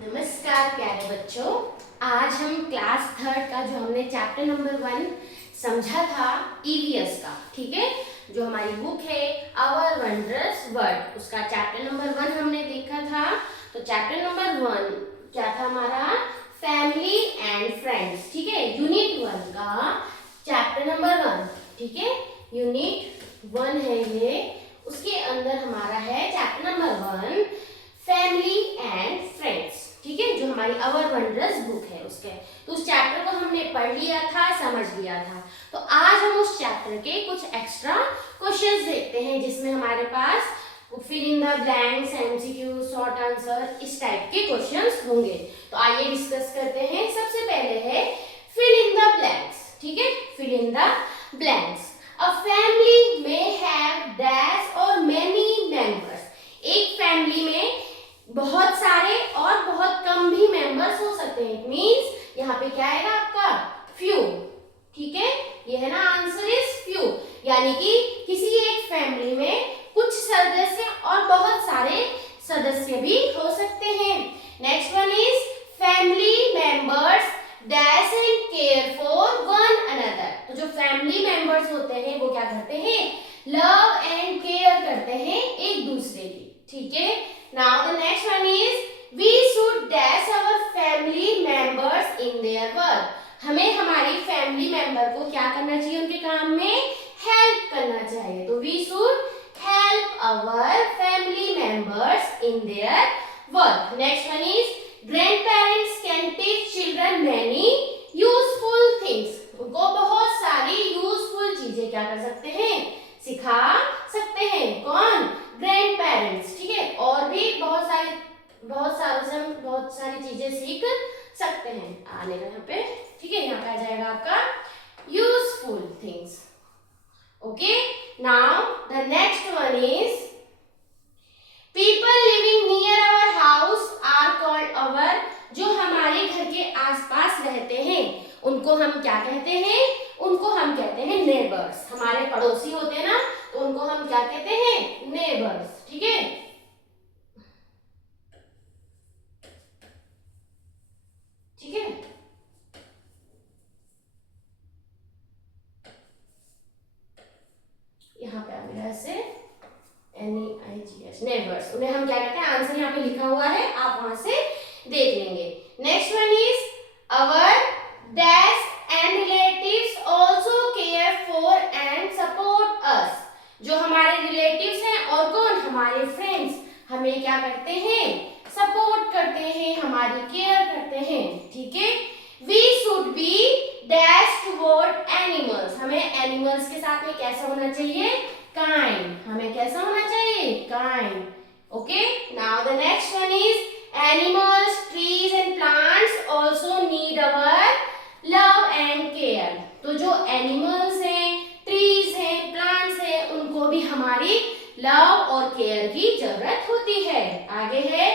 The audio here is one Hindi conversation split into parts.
नमस्कार प्यारे बच्चों। आज हम क्लास थर्ड का जो हमने चैप्टर नंबर 1 समझा था ईवीएस का, ठीक है, जो हमारी बुक है आवर वंडरस वर्ल्ड, उसका चैप्टर नंबर 1 हमने देखा था। तो चैप्टर नंबर 1 क्या था हमारा? फैमिली एंड फ्रेंड्स, ठीक है, यूनिट 1 का चैप्टर नंबर 1, ठीक है, यूनिट 1 है ये। उसके अंदर हमारा है chapter number 1 family and friends, ठीक है, जो हमारी आवर वंडरस बुक है उसके। तो उस चैप्टर को हमने पढ़ लिया था, समझ लिया था। तो आज हम उस चैप्टर के कुछ एक्स्ट्रा क्वेश्चंस देखते हैं, जिसमें हमारे पास fill in the blanks, MCQ, short answer, इस टाइप के क्वेश्चंस होंगे। तो आइए डिस्कस करते हैं। सबसे पहले है फिल इन द ब्लैंक्स, ठीक है, fill in the blanks. A family में हैव डैश और मेनी मेंबर्स। एक फैमिली में बहुत सारे और बहुत कम भी मेंबर्स हो सकते हैं। इट मींस यहाँ पे क्या आएगा आपका? फ्यू, ठीक है, ये है ना, आंसर इज फ्यू, यानी कि किसी एक फैमिली में कुछ सदस्य और बहुत सारे सदस्य भी हो सकते हैं। Next one is family members dash and care for one another. तो जो फैमिली मेंबर्स होते हैं वो क्या करते हैं? लव एंड केयर करते हैं एक दूसरे की, ठीक है। Now the next one is we should dash our family members in their work. हमें हमारी फैमिली मेंबर को क्या करना चाहिए? उनके काम में हेल्प करना चाहिए। तो we should help our family members in their work. Next one is grandparents can teach children many useful things. उनको बहुत सारी यूजफुल चीजें क्या कर सकते हैं? सिखा सकते हैं। कौन? ग्रैंड पेरेंट्स, ठीक है, और भी बहुत सारों से हम बहुत सारी चीजें सीख सकते हैं। आने का यहाँ पे, ठीक है, यहाँ पे आ जाएगा आपका useful things. Okay, now the next one is people living near our house are called our. जो हमारे घर के आसपास रहते हैं उनको हम क्या कहते हैं? उनको हम कहते हैं नेबर्स। हमारे पड़ोसी होते हैं ना, तो उनको हम क्या कहते हैं? नेबर्स, ठीक है। ठीक है, यहाँ पे आएगा ऐसे NEIGS, नेबर्स, उन्हें हम क्या कहते हैं? आंसर यहाँ पे लिखा हुआ है, आप वहां से देख लेंगे। Next one is our dash and relatives also care for and support us. जो हमारे रिलेटिव्स हैं और कौन? हमारे फ्रेंड्स हमें क्या करते हैं? सपोर्ट करते हैं, हमारी केयर करते हैं, ठीक है। We should be dash toward animals. हमें एनिमल्स के साथ में कैसा होना चाहिए? काइंड। हमें कैसा होना चाहिए? Kind. Okay, now the next one is animals, trees and plants also need our love and care. तो जो एनिमल्स हैं, ट्रीज हैं, प्लांट्स हैं, उनको भी हमारी लव और केयर की जरूरत होती है। आगे है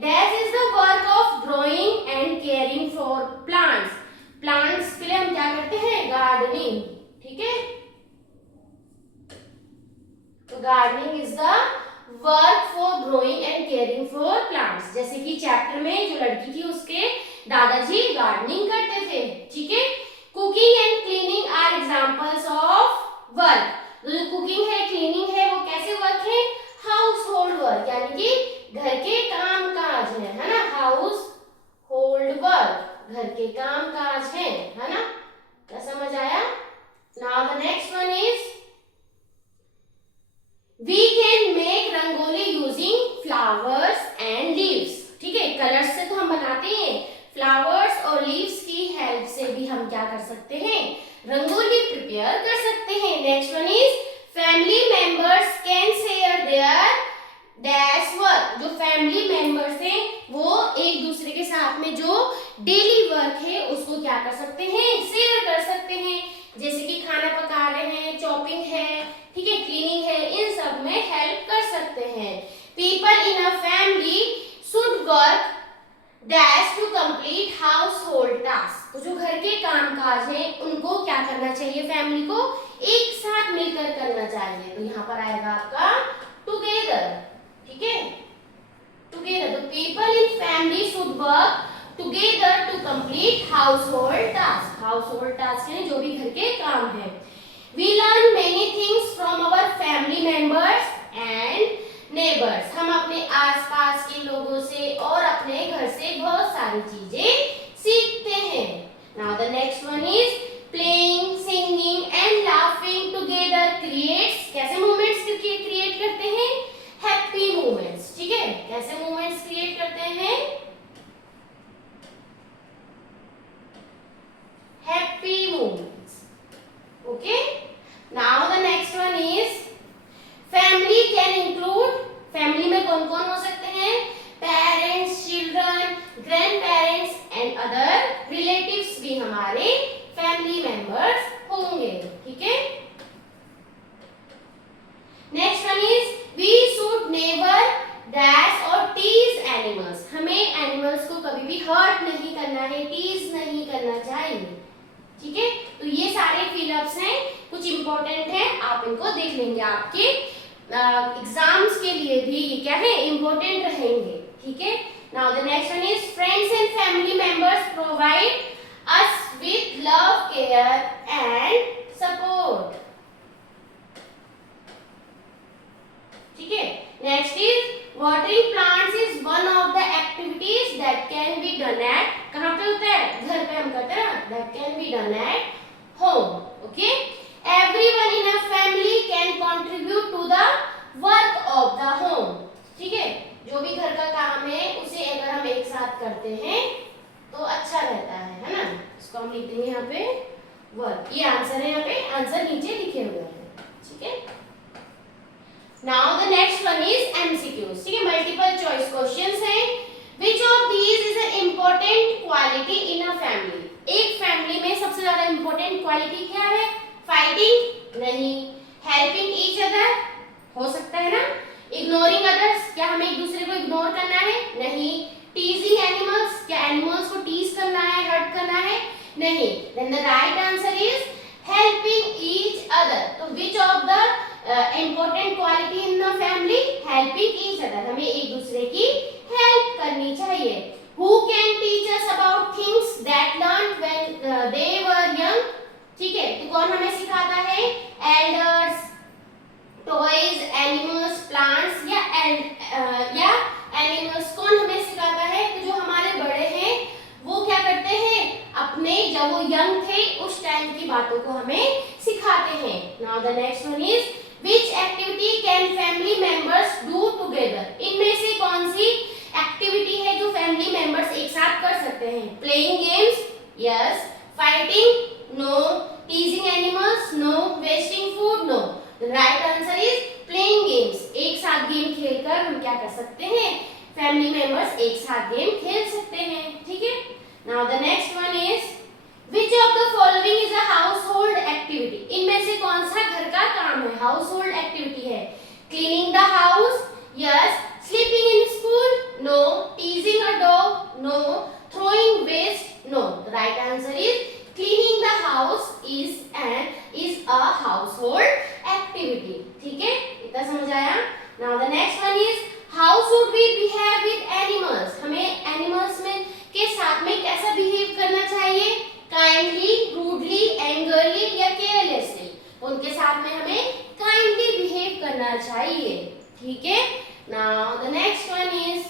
that is the work of growing and caring for plants. Plants के लिए हम क्या करते हैं? गार्डनिंग, ठीक है। तो gardening is the work for growing and caring for plants. जैसे कि चैप्टर में जो लड़की थी उसके दादाजी गार्डनिंग करते थे, ठीक है। Cooking and cleaning are examples of work. जो कुकिंग है, क्लीनिंग है, वो कैसे वर्क है? हाउस होल्ड वर्क, यानी कि घर के काम काज है ना, हाउस होल्ड वर्क, घर के काम काज है ना। क्या समझ आया? Now the next one is we can make rangoli using flowers and leaves, ठीक है। कलर्स से तो हम बनाते हैं, फ्लावर्स और लीव्स की हेल्प से भी हम क्या कर सकते हैं? रंगोली प्रिपेयर कर सकते हैं। Next one is family members can share their dash work. जो फैमिली मेंबर्स हैं वो एक दूसरे के साथ में जो डेली वर्क है उसको क्या कर सकते हैं? शेयर कर सकते हैं। जैसे कि खाना पका रहे हैं, चॉपिंग है, ठीक है, क्लीनिंग है, इन सब में हेल्प कर सकते हैं। People in a family should work dash to complete household task. तो जो घर के काम काज हैं उनको क्या करना चाहिए? फैमिली को एक साथ मिलकर करना चाहिए। तो यहाँ पर आएगा आपका टुगेदर, ठीक है, टुगेदर। तो people in family should work together to complete household tasks. Household tasks यानी जो भी घर के काम है. We learn many things from our family members and neighbors. हम अपने आसपास के लोगों से और अपने घर से बहुत सारी चीजें सीखते हैं. Now the next one is playing, singing and laughing together creates. कैसे moments create करते हैं? Happy moments. ठीक है? कैसे moments create करते हैं? Happy moments. Okay? Now the next one is family can include. Family में कौन कौन हो सकते हैं? Parents, children, grandparents and other relatives भी हमारे family members होंगे. ठीक है? Next one is we should never dash or tease animals. हमें animals को कभी भी hurt नहीं करना है, tease नहीं करना चाहिए. ठीक है? तो ये सारे फिलअप्स हैं, कुछ इंपॉर्टेंट हैं, आप इनको देख लेंगे. आपके एग्जाम्स के लिए भी ये क्या है? इंपॉर्टेंट रहेंगे. ठीक है? Now the next one is friends and family members provide us with love, care and support. ठीक है? Next is watering plants is one of the activities that can be done at. कहां पे होता है? घर पे हम करते हैं ना. That can be done at home. Okay? Everyone in a family can contribute to the work of the home. ठीक है? जो भी घर का काम है उसे अगर हम एक साथ करते हैं तो अच्छा रहता है ना. इसको हम लिख देंगे यहाँ पे वर्क. ये आंसर है, यहाँ पे आंसर नीचे लिखे हुए हैं. ठीक है? Now the next one is MCQs. ठीक है? मल्टीपल चॉइस क्वेश्चंस हैं. Which of these is an important quality in a family? एक फैमिली में सबसे ज्यादा इंपॉर्टेंट क्वालिटी क्या है? फाइटिंग नहीं. हेल्पिंग ईच अदर हो सकता है ना. इग्नोरिंग अदर्स, क्या हमें एक दूसरे को इग्नोर करना है? नहीं. टीजिंग एनिमल्स, क्या एनिमल्स को टीज करना है, हर्ट करना है? नहीं. Then the right answer is helping each other. तो which of the important quality in the family? Helping each other. हमें एक दूसरे की हेल्प करनी चाहिए. Who can teach us about things that learned when they were young? ठीक है? तो कौन हमें सिखाता है? एल्डर्स, टॉयज, एनिमल्स, प्लांट्स या एनिमल्स. कौन हमें सिखाता है? तो जो हमारे बड़े हैं वो क्या करते हैं? अपने जब वो यंग थे उस टाइम की बातों को हमें सिखाते हैं. Now the next one is which activity can family members do together? इनमें से कौन सी एक्टिविटी है जो फैमिली मेंबर्स एक साथ कर सकते हैं? Playing games, yes. Fighting, no. Teasing animals, no. Wasting food, no. The right answer is playing games. एक साथ गेम खेलकर हम क्या कर सकते हैं? फैमिली मेंबर्स एक साथ गेम खेल सकते हैं. ठीक है? Now the next one is which of the following is a household activity? इनमें से कौन सा घर का काम है? हाउसहोल्ड एक्टिविटी है. Cleaning the house, yes. Sleeping in school, no. Teasing a dog, no. Throwing waste, no. The right answer is cleaning the house is a household activity. ठीक है? इतना समझ आया? Now the next one is how should we behave with animals? हमें animals में के साथ में कैसा behave करना चाहिए? Kindly, rudely, angrily या carelessly? उनके साथ में हमें kindly behave करना चाहिए. ठीक है? Now the next one is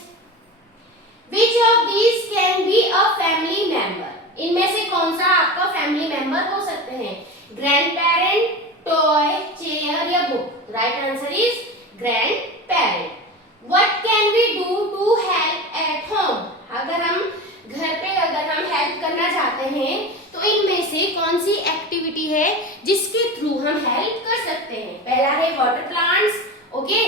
which of these can be a family member? इनमें से कौन सा आपका फैमिली मेंबर हो सकते हैं? ग्रैंड पेरेंट, टॉय, चेयर या book. Right answer is grand parent. What can we do to help at home? अगर हम घर पे हेल्प करना चाहते हैं तो इनमें से कौन सी एक्टिविटी है जिसके थ्रू हम हेल्प कर सकते हैं? पहला है water plants. Okay?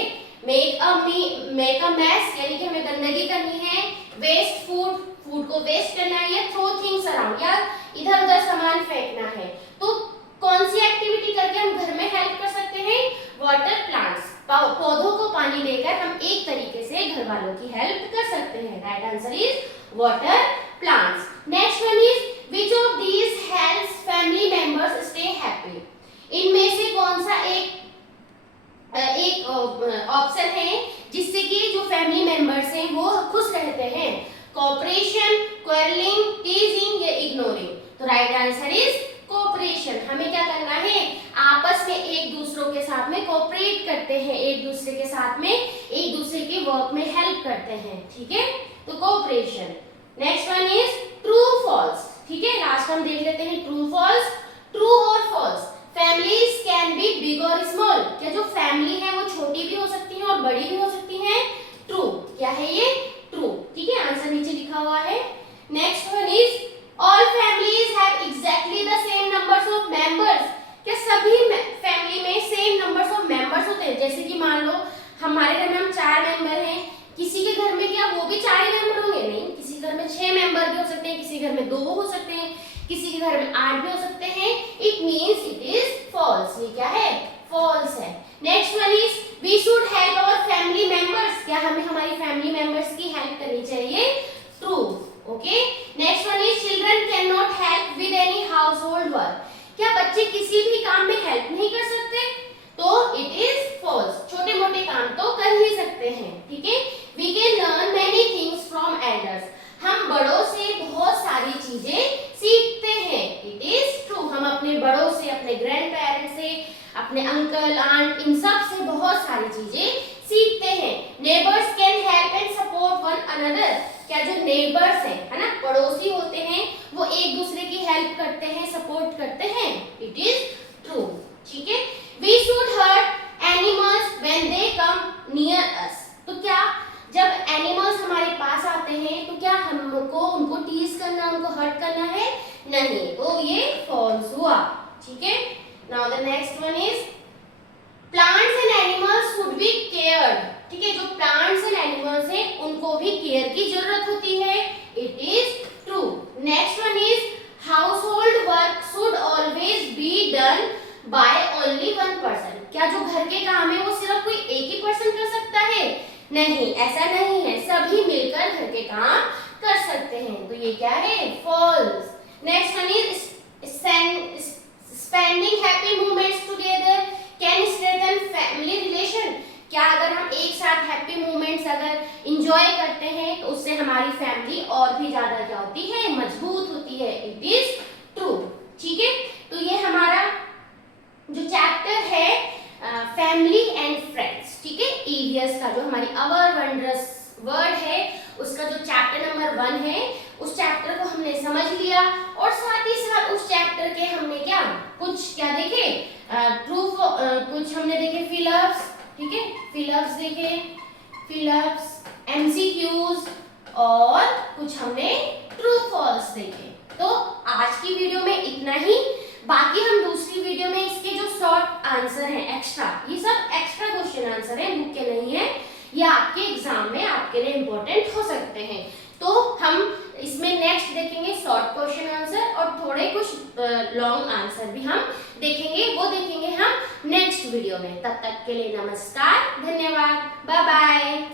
Make a mess यानी कि हमें गंदगी करनी है. वेस्ट फूड को वेस्ट करना है या थ्रो थिंग्स अराउंड या इधर उधर सामान फेंकना है. तो कौन सी एक्टिविटी करके हम घर में हेल्प कर सकते हैं? Water plants. पौधों को पानी देकर हम एक तरीके से घर वालों की हेल्प कर सकते हैं. Right answer is water plants. Next one is which of these helps family members stay happy? इनमें से कौन सा एक ऑप्शन है जिससे कि जो फैमिली मेंबर्स हैं वो खुश रहते हैं? कोऑपरेशन, क्वेरलिंग, टीजिंग या इग्नोरिंग? तो राइट आंसर इज कोऑपरेशन। हमें क्या करना है, आपस में एक दूसरों के साथ में कोऑपरेट करते हैं, एक दूसरे के साथ में एक दूसरे के वर्क में हेल्प करते हैं, ठीक है, तो cooperation. Next one is true false, ठीक है, लास्ट हम देख लेते हैं ट्रू फॉल्स। ट्रू और false, families can be big और स्मॉल, क्या जो फैमिली है वो छोटी भी हो सकती है और बड़ी भी हो सकती है? ट्रू, क्या है ये? ट्रू, ठीक है, आंसर नीचे लिखा हुआ है। Next one is all families have exactly the same numbers of members, क्या सभी फैमिली में सेम नंबर्स ऑफ मेंबर्स होते हैं? जैसे कि मान लो हमारे घर में हम 4 मेंबर हैं, किसी के घर में क्या वो भी 4 ही मेंबर होंगे? नहीं, किसी घर में 6 मेंबर भी हो सकते हैं, किसी घर में 2 हो सकते हैं, किसी के घर में 8 भी हो सकते हैं। It means it is false, ये क्या है? फॉल्स है। Next one is we should help our family members, क्या हमें हमारी फैमिली मेंबर्स की हेल्प करनी चाहिए? True, okay. Next one is children can not help with any household work, क्या बच्चे किसी भी काम में हेल्प नहीं कर सकते? तो इट इज फॉल्स, छोटे मोटे काम तो कर ही सकते हैं, ठीक है। We can learn many things from elders, हम बड़ों से बहुत सारी चीजें सीखते हैं। इट इज ट्रू, हम अपने बड़ों से, अपने ग्रैंड पेरेंट्स से, अपने अंकल आंट, इन सब से बहुत सारी चीजें सीखते हैं। Neighbours can help and support one another, क्या जो नेबर्स हैं, है ना, पड़ोसी होते हैं, वो एक दूसरे की हेल्प करते हैं, सपोर्ट करते हैं। इट इज ट्रू, ठीक है। We should hurt animals when they come near us, तो क्या जब एनिमल्स हमारे पास आते हैं तो क्या हमको उनको टीज करना, उनको हर्ट करना है? नहीं, तो ये फॉल्स हुआ, ठीक है। Now the next one is plants and animals should be cared, ठीक है, जो प्लांट्स एंड एनिमल्स हैं उनको भी केयर की जरूरत होती है। It is true. Next one is household work should always be done by only one person, क्या जो घर के काम है वो सिर्फ कोई एक ही पर्सन कर सकता है? नहीं, ऐसा नहीं है, सभी मिलकर घर के काम कर सकते हैं, तो ये क्या है? False. Next one is spending happy moments together can strengthen family relation, क्या अगर हम एक साथ हैप्पी मोमेंट्स अगर एंजॉय करते हैं तो उससे हमारी फैमिली और भी ज्यादा क्या होती है? मजबूत होती है। इट इज ट्रू, ठीक है। तो ये हमारा जो चैप्टर है फैमिली एंड फ्रेंड्स, ठीक है, ईवीएस का जो हमारी अवर वंडरस वर्ड है उसका जो चैप्टर नंबर 1 है, उस चैप्टर को हमने समझ लिया और साथ ही साथ उस चैप्टर के हमने क्या कुछ क्या देखे, कुछ हमने देखे फिलअप्स, ठीक है, फिलअप्स देखे, फिलअप्स, एमसीक्यूज और कुछ हमने ट्रू फॉल्स देखे। तो आज की वीडियो में इतना ही, बाकी हम दूसरी वीडियो में इसके जो शॉर्ट आंसर हैं एक्स्ट्रा, ये सब एक्स्ट्रा क्वेश्चन आंसर है, बुक के नहीं है, ये आपके एग्जाम में आपके लिए इंपॉर्टेंट हो सकते हैं। तो हम इसमें नेक्स्ट देखेंगे शॉर्ट क्वेश्चन आंसर और थोड़े कुछ लॉन्ग आंसर भी हम देखेंगे, वो देखेंगे हम नेक्स्ट वीडियो में। तब तक के लिए नमस्कार, धन्यवाद, बाय बाय।